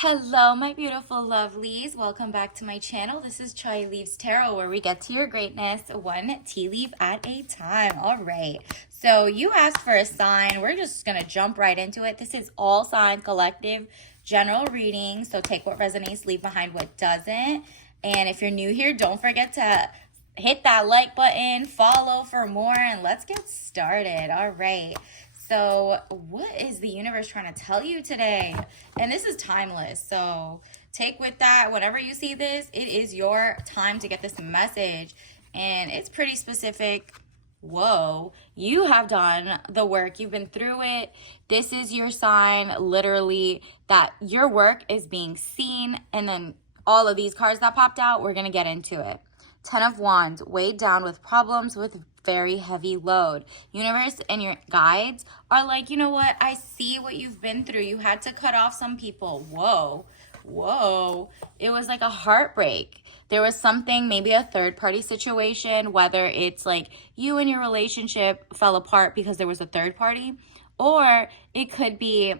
Hello, my beautiful lovelies. Welcome back to my channel. This is Chai Leaves Tarot, where we get to your greatness one tea leaf at a time. All right. So you asked for a sign. We're just going to jump right into it. This is all sign collective general reading. So take what resonates, leave behind what doesn't. And if you're new here, don't forget to hit that like button, follow for more, and let's get started. All right. So, what is the universe trying to tell you today? And this is timeless. So, take with that whenever you see this, it is your time to get this message. And it's pretty specific. Whoa, you have done the work. You've been through it. This is your sign, literally, that your work is being seen. And then all of these cards that popped out, we're going to get into it. 10 of Wands, weighed down with problems, with very heavy load. Universe and your guides are like, you know what? I see what you've been through. You had to cut off some people. Whoa. It was like a heartbreak. There was something, maybe a third party situation, whether it's like you and your relationship fell apart because there was a third party, or it could be,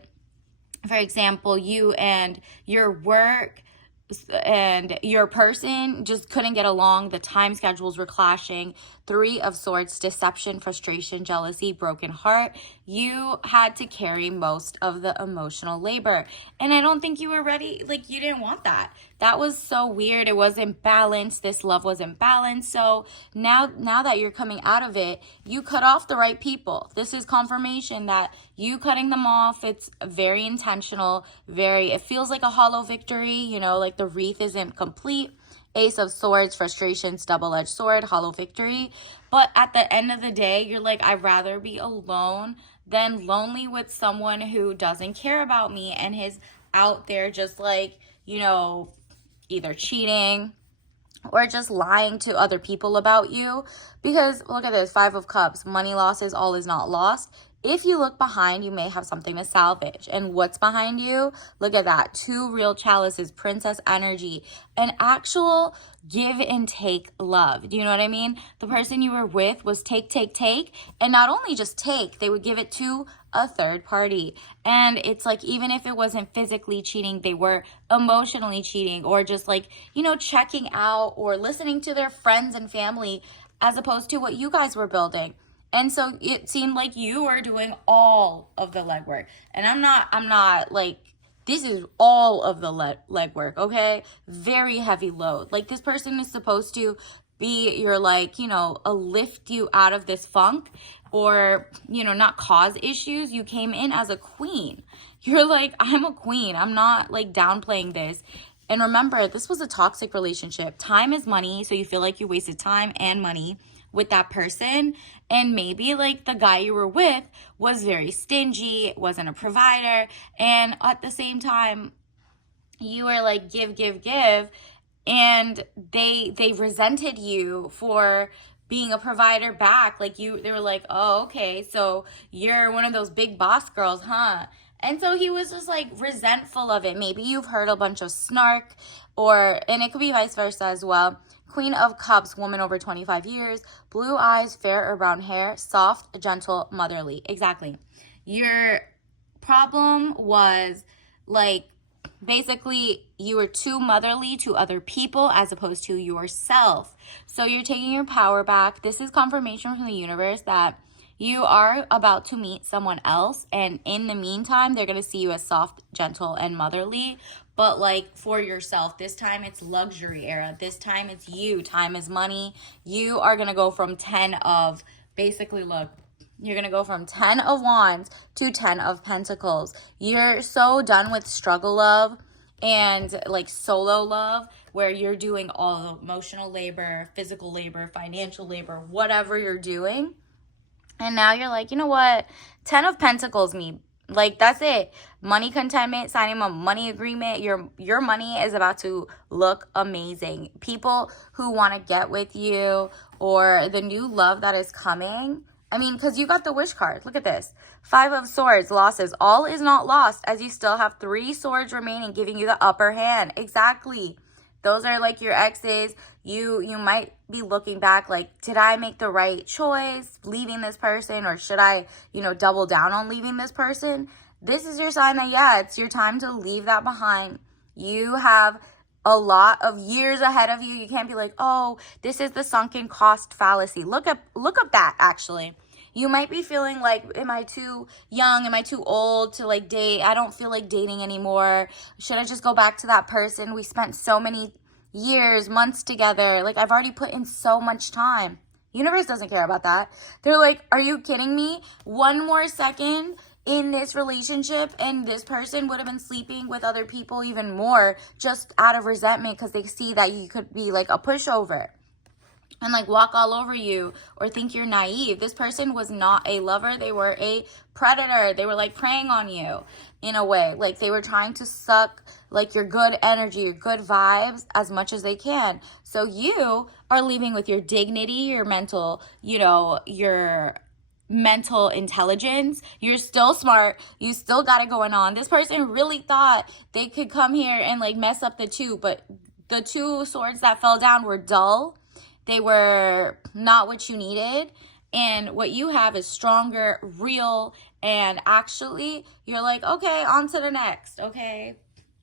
for example, you and your work and your person just couldn't get along. The time schedules were clashing. 3 of Swords, deception, frustration, jealousy, broken heart. You had to carry most of the emotional labor. And I don't think you were ready. Like, you didn't want that. That was so weird. It wasn't balanced. This love wasn't balanced. So now that you're coming out of it, you cut off the right people. This is confirmation that you cutting them off, it's very intentional. It feels like a hollow victory, like the wreath isn't complete. Ace of Swords, frustrations, double-edged sword, hollow victory. But at the end of the day, you're like, I'd rather be alone than lonely with someone who doesn't care about me and is out there just like, either cheating or just lying to other people about you. Because look at this, 5 of Cups, money losses, all is not lost. If you look behind, you may have something to salvage. And what's behind you? Look at that. 2 real chalices, princess energy, an actual give and take love. Do you know what I mean? The person you were with was take. And not only just take, they would give it to a third party. And it's like, even if it wasn't physically cheating, they were emotionally cheating, or just like, checking out or listening to their friends and family as opposed to what you guys were building. And so it seemed like you were doing all of the legwork. And I'm not like, this is all of the legwork, okay? Very heavy load. Like, this person is supposed to be your, like, a lift you out of this funk, or, not cause issues. You came in as a queen. You're like, I'm a queen. I'm not like downplaying this. And remember, this was a toxic relationship. Time is money, so you feel like you wasted time and money with that person. And maybe like the guy you were with was very stingy, wasn't a provider, and at the same time you were like give, and they resented you for being a provider back. Like, they were like, oh, okay, so you're one of those big boss girls, huh? And so he was just like resentful of it. Maybe you've heard a bunch of snark, and it could be vice versa as well. Queen of Cups, woman over 25 years, blue eyes, fair or brown hair, soft, gentle, motherly. Exactly. Your problem was like, basically, you were too motherly to other people as opposed to yourself. So you're taking your power back. This is confirmation from the universe that you are about to meet someone else, and in the meantime, they're going to see you as soft, gentle, and motherly, but like for yourself. This time it's luxury era. This time it's you. Time is money. You are going to go from 10 of, basically, look, you're going to go from 10 of Wands to 10 of Pentacles. You're so done with struggle love and like solo love, where you're doing all the emotional labor, physical labor, financial labor, whatever you're doing. And now you're like, you know what? 10 of Pentacles, me. Like, that's it. Money contentment, signing a money agreement. Your money is about to look amazing. People who want to get with you, or the new love that is coming. I mean, because you got the wish card. Look at this. 5 of Swords, losses. All is not lost, as you still have 3 swords remaining, giving you the upper hand. Exactly. Those are like your exes. You might be looking back like, did I make the right choice leaving this person, or should I, double down on leaving this person? This is your sign that, yeah, it's your time to leave that behind. You have a lot of years ahead of you. You can't be like, oh, this is the sunken cost fallacy. Look up that, actually. You might be feeling like, am I too young? Am I too old to like date? I don't feel like dating anymore. Should I just go back to that person? We spent so many years, months together. Like, I've already put in so much time. Universe doesn't care about that. They're like, are you kidding me? One more second in this relationship and this person would have been sleeping with other people even more just out of resentment because they see that you could be like a pushover and like walk all over you or think you're naive. This person was not a lover. They were a predator. They were like preying on you in a way. Like they were trying to suck like your good energy, your good vibes as much as they can. So you are leaving with your dignity, your mental, your mental intelligence. You're still smart. You still got it going on. This person really thought they could come here and like mess up the two, but the two swords that fell down were dull. They were not what you needed. And what you have is stronger, real, and actually you're like, okay, on to the next, okay?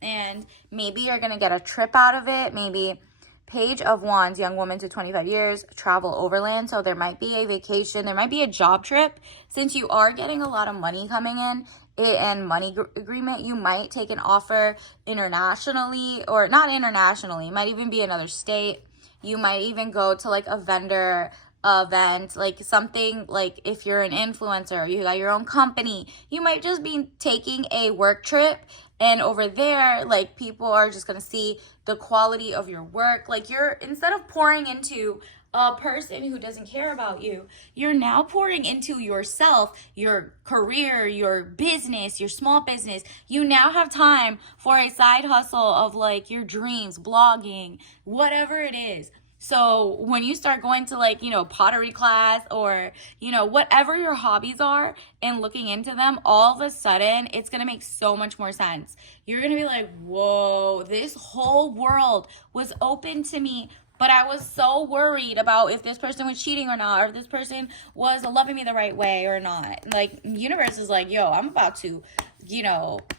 And maybe you're going to get a trip out of it. Maybe Page of Wands, young woman to 25 years, travel overland. So there might be a vacation. There might be a job trip. Since you are getting a lot of money coming in and money agreement, you might take an offer internationally or not internationally. It might even be another state. You might even go to like a vendor event, like something like if you're an influencer, you got your own company, you might just be taking a work trip. And over there, like people are just going to see the quality of your work. Like instead of pouring into a person who doesn't care about you, you're now pouring into yourself, your career, your business, your small business. You now have time for a side hustle of like your dreams, blogging, whatever it is. So when you start going to like, pottery class or, whatever your hobbies are and looking into them, all of a sudden it's going to make so much more sense. You're going to be like, whoa, this whole world was open to me. But I was so worried about if this person was cheating or not, or if this person was loving me the right way or not. Like, universe is like, yo, I'm about to,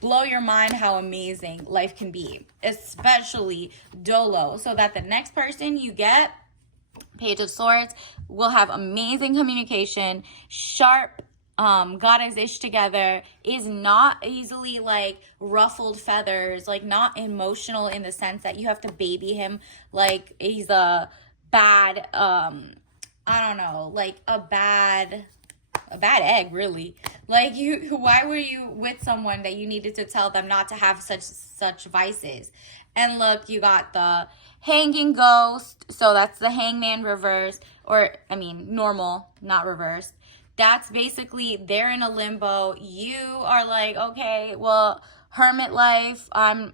blow your mind how amazing life can be, especially dolo, so that the next person you get, Page of Swords, will have amazing communication, sharp, got his ish together, is not easily like ruffled feathers, like not emotional in the sense that you have to baby him like he's a bad, I don't know, like a bad egg, really. Like why were you with someone that you needed to tell them not to have such vices? And look, you got the hanging ghost, so that's the hangman reverse, or I mean normal, not reverse. That's basically they're in a limbo. You are like, okay, well, hermit life, I'm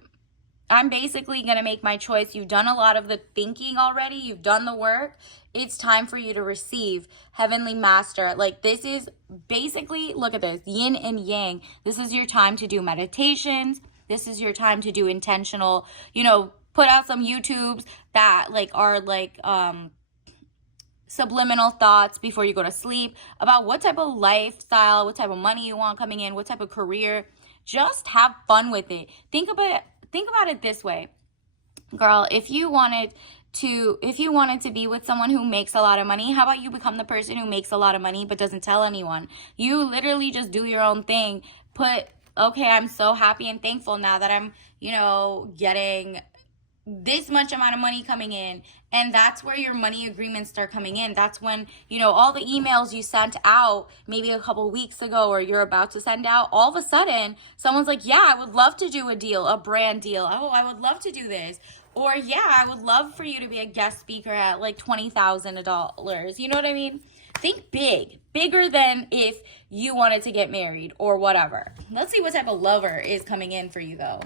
basically going to make my choice. You've done a lot of the thinking already. You've done the work. It's time for you to receive. Heavenly Master. Like, this is basically, look at this, yin and yang. This is your time to do meditations. This is your time to do intentional, put out some YouTubes that like are like subliminal thoughts before you go to sleep about what type of lifestyle, what type of money you want coming in, what type of career. Just have fun with it. Think about it this way, girl. If you wanted to be with someone who makes a lot of money, how about you become the person who makes a lot of money but doesn't tell anyone? You literally just do your own thing. Okay, I'm so happy and thankful now that I'm, getting this much amount of money coming in. And that's where your money agreements start coming in. That's when, all the emails you sent out maybe a couple weeks ago or you're about to send out, all of a sudden someone's like, yeah, I would love to do a deal, a brand deal. Oh, I would love to do this. Or yeah, I would love for you to be a guest speaker at like $20,000. You know what I mean? Think big, bigger than if you wanted to get married or whatever. Let's see what type of lover is coming in for you though.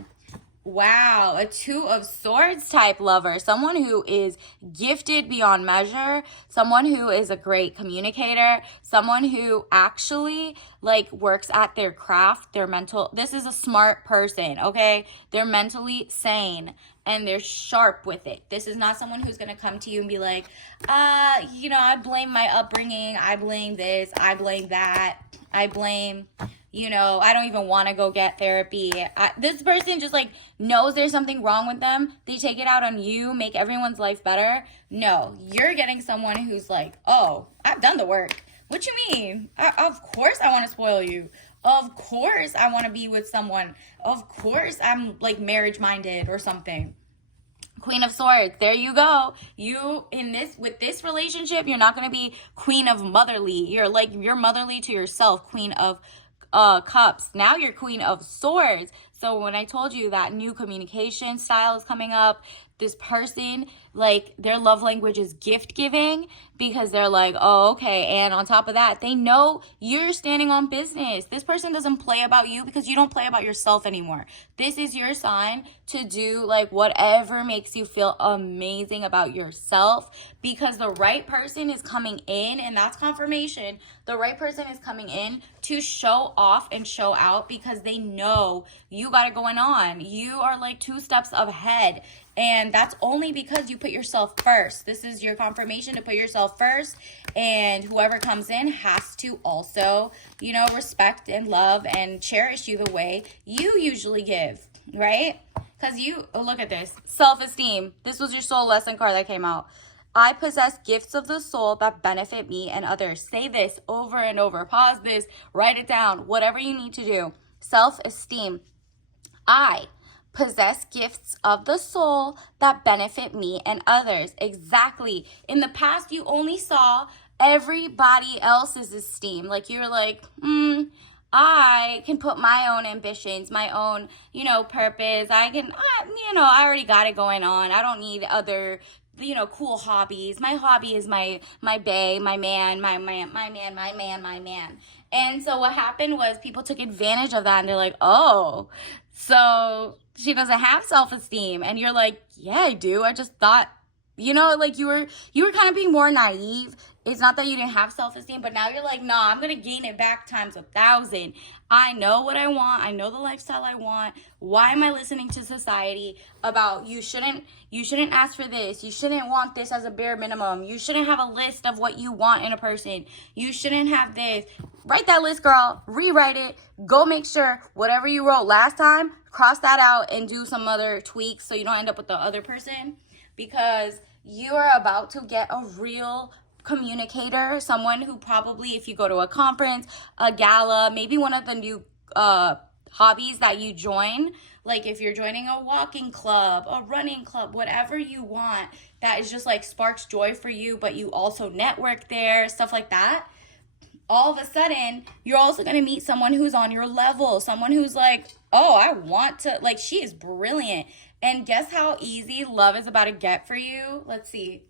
Wow, a Two of Swords type lover, someone who is gifted beyond measure, someone who is a great communicator, someone who actually like works at their craft, this is a smart person, okay? They're mentally sane and they're sharp with it. This is not someone who's going to come to you and be like, I blame my upbringing. I blame this. I blame that. I blame, I don't even want to go get therapy. This person just like knows there's something wrong with them. They take it out on you, make everyone's life better. No, you're getting someone who's like, oh, I've done the work. What you mean? Of course I want to spoil you. Of course I want to be with someone. Of course I'm like marriage minded or something. Queen of Swords, there you go. With this relationship, you're not going to be Queen of Motherly. You're motherly to yourself, Queen of Cups. Now you're Queen of Swords. So when I told you that new communication style is coming up, this person, like, their love language is gift giving, because they're like, oh, okay. And on top of that, they know you're standing on business. This person doesn't play about you because you don't play about yourself anymore. This is your sign to do like whatever makes you feel amazing about yourself, because the right person is coming in, and that's confirmation. The right person is coming in to show off and show out, because they know you got it going on. You are like 2 steps ahead. And that's only because you put yourself first. This is your confirmation to put yourself first. And whoever comes in has to also, respect and love and cherish you the way you usually give, right? Because look at this. Self-esteem. This was your soul lesson card that came out. I possess gifts of the soul that benefit me and others. Say this over and over. Pause this. Write it down. Whatever you need to do. Self-esteem. I possess gifts of the soul that benefit me and others. Exactly. In the past, you only saw everybody else's esteem. Like, you're like, I can put my own ambitions, my own, purpose. I already got it going on. I don't need other, cool hobbies. My hobby is my bae, my man. And so what happened was people took advantage of that, and they're like, oh, so she doesn't have self-esteem. And you're like, yeah, I do. I just thought, you were kind of being more naive. It's not that you didn't have self-esteem, but now you're like, nah, I'm going to gain it back times 1,000. I know what I want. I know the lifestyle I want. Why am I listening to society about you shouldn't ask for this. You shouldn't want this as a bare minimum. You shouldn't have a list of what you want in a person. You shouldn't have this. Write that list, girl. Rewrite it. Go make sure whatever you wrote last time, cross that out and do some other tweaks so you don't end up with the other person, because you are about to get a real communicator, someone who probably, if you go to a conference, a gala, maybe one of the new hobbies that you join, like if you're joining a walking club, a running club, whatever you want, that is just like sparks joy for you, but you also network there, stuff like that. All of a sudden, you're also going to meet someone who's on your level, someone who's like, oh, I want to, like, she is brilliant. And guess how easy love is about to get for you? Let's see.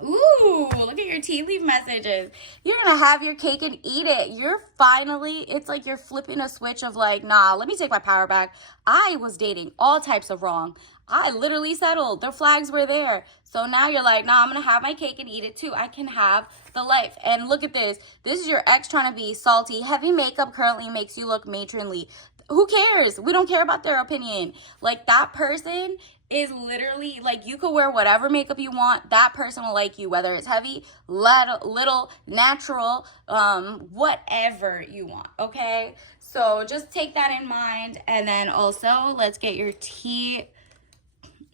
Ooh, look at your tea leaf messages. You're going to have your cake and eat it. It's like you're flipping a switch of like, nah, let me take my power back. I was dating all types of wrong. I literally settled. The flags were there. So now you're like, nah, I'm going to have my cake and eat it too. I can have the life. And look at this. This is your ex trying to be salty. Heavy makeup currently makes you look matronly. Who cares? We don't care about their opinion. Like, that person is literally, like, you could wear whatever makeup you want. That person will like you, whether it's heavy, little, natural, whatever you want, okay? So just take that in mind. And then also, let's get your tea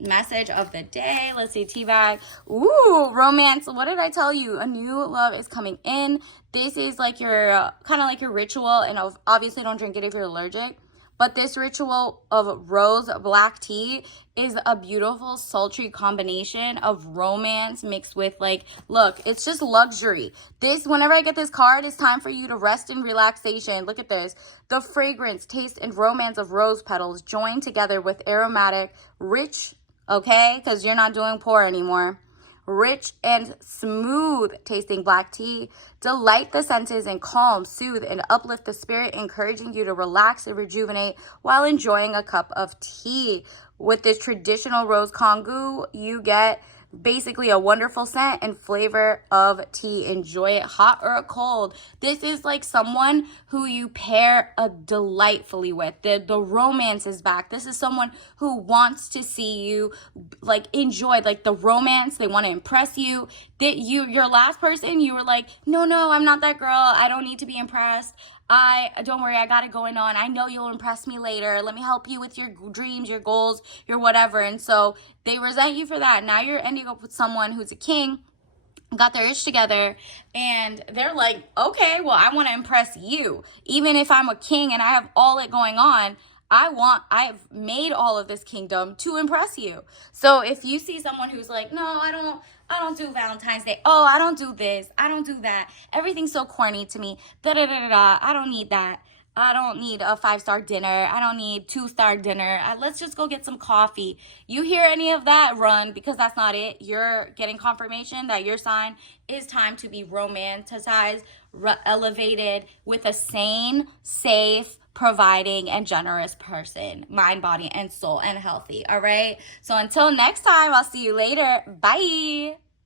message of the day. Let's see, tea bag. Ooh, romance. What did I tell you? A new love is coming in. This is like your, kind of like your ritual. And obviously don't drink it if you're allergic. But this ritual of rose black tea is a beautiful, sultry combination of romance mixed with, like, look, it's just luxury. Whenever I get this card, it's time for you to rest in relaxation. Look at this. The fragrance, taste, and romance of rose petals joined together with aromatic, rich, okay, because you're not doing pour anymore. Rich and smooth tasting black tea. Delight the senses and calm, soothe, and uplift the spirit, encouraging you to relax and rejuvenate while enjoying a cup of tea. With this traditional rose kongu, you get basically a wonderful scent and flavor of tea. Enjoy it hot or cold. This is like someone who you pair delightfully with. The romance is back. This is someone who wants to see you like enjoy like the romance. They want to impress you. That your last person, you were like, no, I'm not that girl. I don't need to be impressed. Don't worry, I got it going on. I know you'll impress me later. Let me help you with your dreams, your goals, your whatever. And so they resent you for that. Now you're ending up with someone who's a king, got their ish together, and they're like, okay, well, I want to impress you. Even if I'm a king and I have all it going on, I've made all of this kingdom to impress you. So if you see someone who's like, no, I don't do Valentine's Day. Oh, I don't do this. I don't do that. Everything's so corny to me. I don't need that. I don't need a 5-star dinner. I don't need 2-star dinner. Let's just go get some coffee. You hear any of that, run, because that's not it. You're getting confirmation that your sign is time to be romanticized, elevated with a sane, safe, providing, and generous person, mind, body, and soul, and healthy. All right. So until next time, I'll see you later. Bye.